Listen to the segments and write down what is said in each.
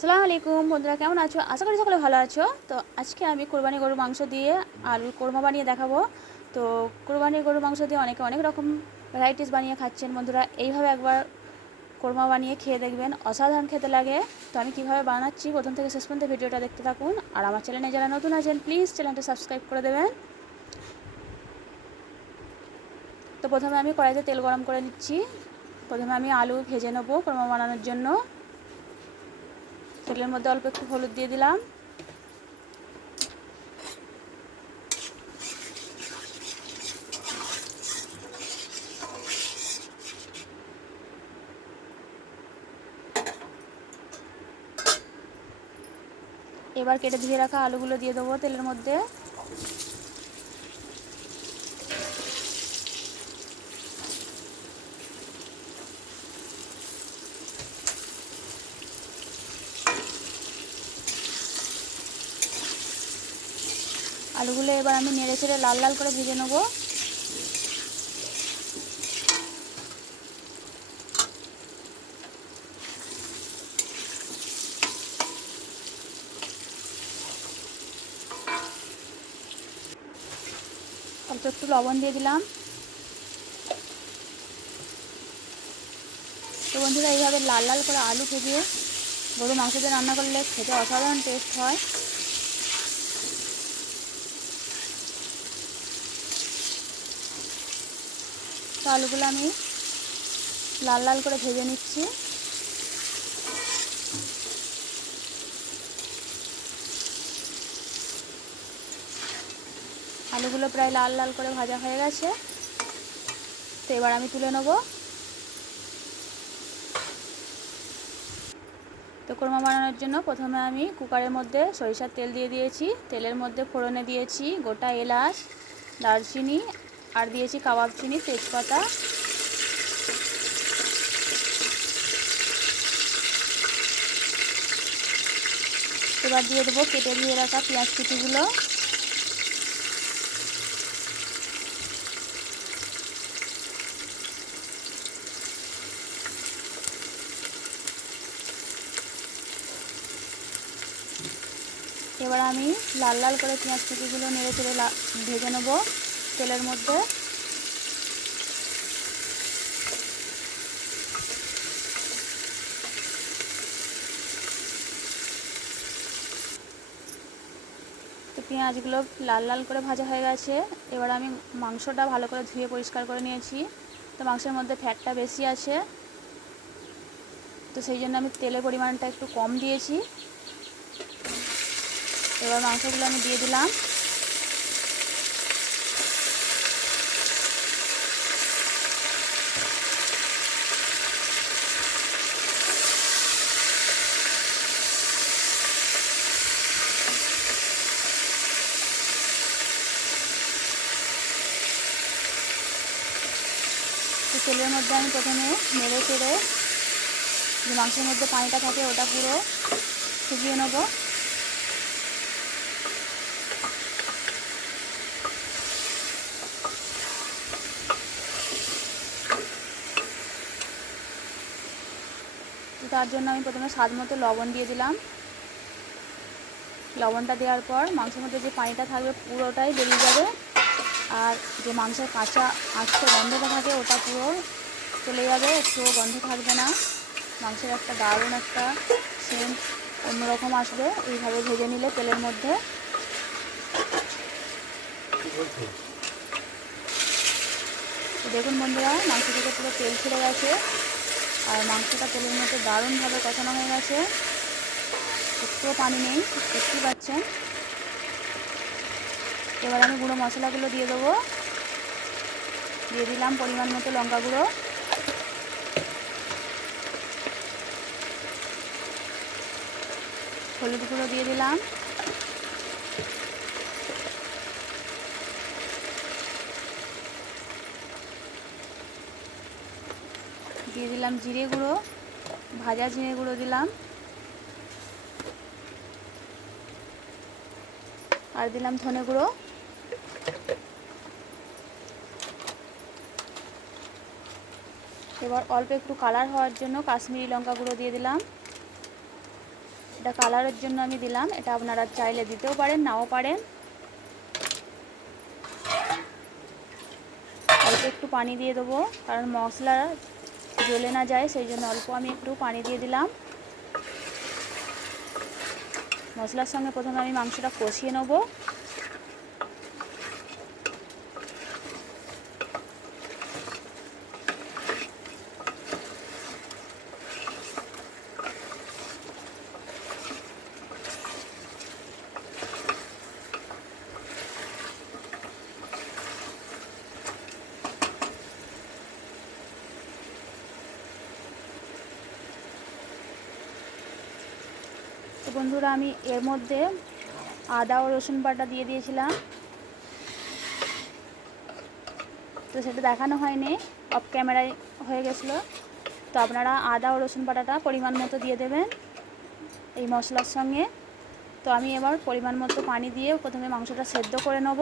আসসালামু আলাইকুম বন্ধুরা, কেমন আছো? আশা করি সকলে ভালো আছো। তো আজকে আমি কোরবানি গরুর মাংস দিয়ে আলুর কোরমা বানিয়ে দেখাবো। তো কোরবানির গরুর মাংস দিয়ে অনেকে অনেক রকম ভ্যারাইটিস বানিয়ে খাচ্ছেন। বন্ধুরা, এইভাবে একবার কোরমা বানিয়ে খেয়ে দেখবেন, অসাধারণ খেতে লাগে। তো আমি কীভাবে বানাচ্ছি প্রথম থেকে শেষ পর্যন্ত ভিডিওটা দেখতে থাকুন। আর আমার চ্যানেলে যারা নতুন আছেন প্লিজ চ্যানেলটা সাবস্ক্রাইব করে দেবেন। তো প্রথমে আমি কড়াইতে তেল গরম করে নিচ্ছি। প্রথমে আমি আলু ভেজে নেবো কোরমা বানানোর জন্য। তেলের মধ্যে অল্প একটু হলুদ দিয়ে দিলাম। এবার কেটে ধুয়ে রাখা আলুগুলো দিয়ে দেবো তেলের মধ্যে। আলুগুলো এবার আমি নেড়ে চেড়ে লাল লাল করে ভেজে নেব। অল্প একটু লবণ দিয়ে দিলাম। তো বন্ধুরা, এইভাবে লাল লাল করে আলু ভেজে গরু মাংস দিয়ে রান্না করলে খেতে অসাধারণ টেস্ট হয়। তো আলুগুলো আমি লাল লাল করে ভেজে নিচ্ছি। আলুগুলো প্রায় লাল লাল করে ভাজা হয়ে গেছে। তো এবার আমি তুলে নেব। তো কোরমা বানানোর জন্য প্রথমে আমি কুকারের মধ্যে সরিষার তেল দিয়ে দিয়েছি। তেলের মধ্যে ফোড়নে দিয়েছি গোটা এলাচ, দারচিনি, আর দিয়েছি কাবাব চিনি, তেজপাতা। এবার দিয়ে দেবো কেটে ধুয়ে রাখা পেঁয়াজ কুচিগুলো। এবার আমি লাল লাল করে পেঁয়াজ কুচিগুলো নেড়ে চেড়ে ভেজে নেব তেলের মধ্যে। তো পেঁয়াজগুলো লাল লাল করে ভাজা হয়ে গেছে। এবার আমি মাংসটা ভালো করে ধুয়ে পরিষ্কার করে নিয়েছি। তো মাংসের মধ্যে ফ্যাটটা বেশি আছে, তো সেই জন্য আমি তেলের পরিমাণটা একটু কম দিয়েছি। এবার মাংসগুলো আমি দিয়ে দিলাম। তো তেলের মধ্যে আমি প্রথমে নেড়ে চেড়ে যে মাংসের মধ্যে পানিটা থাকে ওটা পুরো শুকিয়ে নেব। তো তার জন্য আমি প্রথমে স্বাদ মতো লবণ দিয়ে দিলাম। লবণটা দেওয়ার পর মাংসের মধ্যে যে পানিটা থাকবে পুরোটাই বেরিয়ে যাবে। আর যে মাংসের কাঁচা আঁচটা গন্ধটা থাকে ওটা পুরো চলে যাবে, একটুও গন্ধ থাকবে না। মাংসের একটা দারুণ একটা সেন্ট অন্যরকম আসবে এইভাবে ভেজে নিলে তেলের মধ্যে। তো দেখুন বন্ধুরা, মাংস থেকে পুরো তেল ছেড়ে গেছে আর মাংসটা তেলের মধ্যে দারুণভাবে কষানো হয়ে গেছে। একটুও পানি নেই, দেখতেই পাচ্ছেন। এবার আমি গুঁড়ো মশলাগুলো দিয়ে দেবো। দিয়ে দিলাম পরিমাণ মতো লঙ্কা গুঁড়ো, হলুদ গুঁড়ো দিয়ে দিলাম, দিয়ে দিলাম জিরে গুঁড়ো, ভাজা জিরে গুঁড়ো দিলাম, আর দিলাম ধনে গুঁড়ো। এবার অল্প একটু কালার হওয়ার জন্য কাশ্মীরি লঙ্কা গুঁড়ো দিয়ে দিলাম। এটা কালারের জন্য আমি দিলাম, এটা আপনারা চাইলে দিতেও পারেন, নাও পারেন। অল্প একটু পানি দিয়ে দেবো, কারণ মশলা জ্বলে না যায়, সেই জন্য অল্প আমি একটু পানি দিয়ে দিলাম। মশলার সঙ্গে প্রথমে আমি মাংসটা কষিয়ে নেব। তো বন্ধুরা, আমি এর মধ্যে আদা ও রসুন বাটা দিয়ে দিয়েছিলাম, তো সেটা দেখানো হয়নি, অফ ক্যামেরায় হয়ে গেছিলো। তো আপনারা আদা ও রসুন বাটাটা পরিমাণ মতো দিয়ে দেবেন এই মশলার সঙ্গে। তো আমি এবার পরিমাণ মতো পানি দিয়ে প্রথমে মাংসটা সেদ্ধ করে নেব।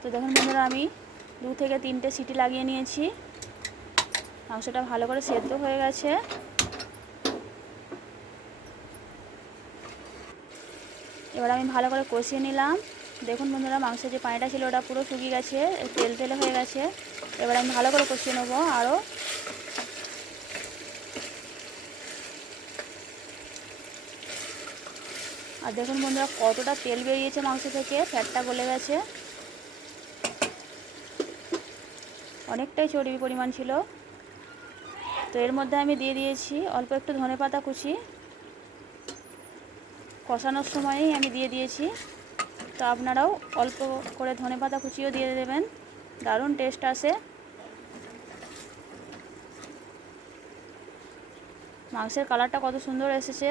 তো দেখুন বন্ধুরা, আমি 2 থেকে 3টে সিটি লাগিয়ে নিয়েছি, মাংসটা ভালো করে সেদ্ধ হয়ে গেছে। এবার আমি ভালো করে কষিয়ে নিলাম। দেখুন বন্ধুরা, মাংসের যে পানিটা ছিল ওটা পুরো শুকিয়ে গেছে, তেল তেলে হয়ে গেছে। এবার আমি ভালো করে কষিয়ে নেব আরও। আর দেখুন বন্ধুরা, কতটা তেল বেরিয়েছে মাংস থেকে, ফ্যাটটা গলে গেছে, অনেকটাই চর্বি পরিমাণ ছিল। তো এর মধ্যে আমি দিয়ে দিয়েছি অল্প একটু ধনেপাতা কুচি, কষানোর সময়ই আমি দিয়ে দিয়েছি। তো আপনারাও অল্প করে ধনেপাতা কুচিও দিয়ে দেবেন, দারুণ টেস্ট আসে। মাংসের কালারটা কত সুন্দর এসেছে,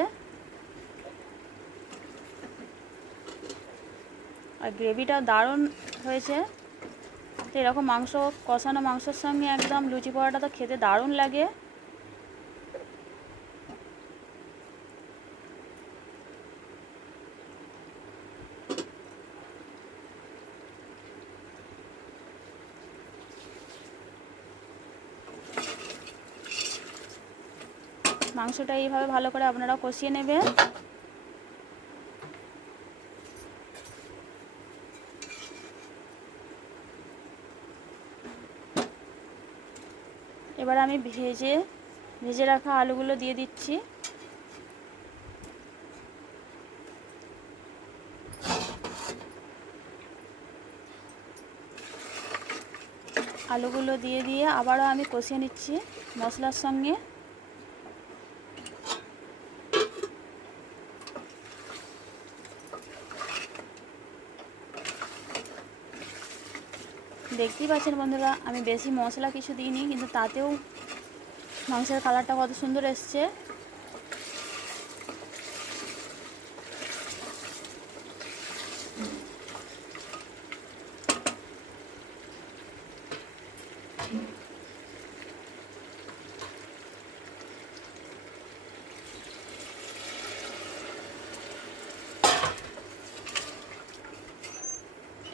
আর গ্রেভিটা দারুণ হয়েছে। তো এরকম মাংস, কষানো মাংসের সঙ্গে একদম লুচি পরোটা তো খেতে দারুণ লাগে। মাংসটা এইভাবে ভালো করে আপনারা কষিয়ে নেবেন। এবার আমি ভেজে রাখা আলুগুলো দিয়ে দিচ্ছি। আলুগুলো দিয়ে আবারও আমি কষিয়ে নিচ্ছি মশলার সঙ্গে। দেখতেই পাচ্ছেন বন্ধুরা, আমি বেশি মশলা কিছু দিইনি, কিন্তু তাতেও মাংসের কালারটা কত সুন্দর এসছে।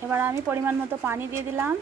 এবার আমি পরিমাণ মতো পানি দিয়ে দিলাম।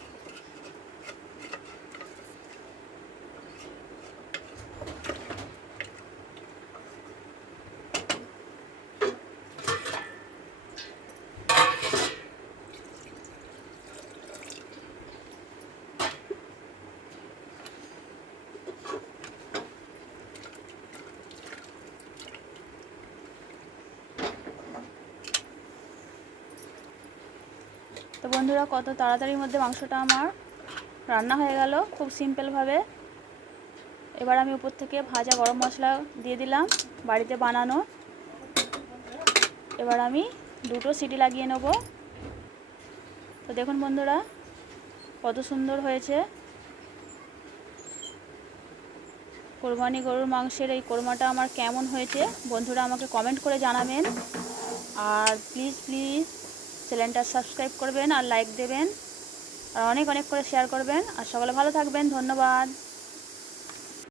তো বন্ধুরা, কত তাড়াতাড়ির মধ্যে মাংসটা আমার রান্না হয়ে গেল, খুব সিম্পলভাবে। এবার আমি উপর থেকে ভাজা গরম মশলা দিয়ে দিলাম, বাড়িতে বানানো। এবার আমি 2টো সিটি লাগিয়ে নেব। তো দেখুন বন্ধুরা, কত সুন্দর হয়েছে। কোরবানি গরুর মাংসের এই কোরমাটা আমার কেমন হয়েছে বন্ধুরা আমাকে কমেন্ট করে জানাবেন। আর প্লিজ চ্যানেলটা সাবস্ক্রাইব করবেন আর লাইক দেবেন, আর অনেক করে শেয়ার করবেন। আর সকলে ভালো থাকবেন, ধন্যবাদ।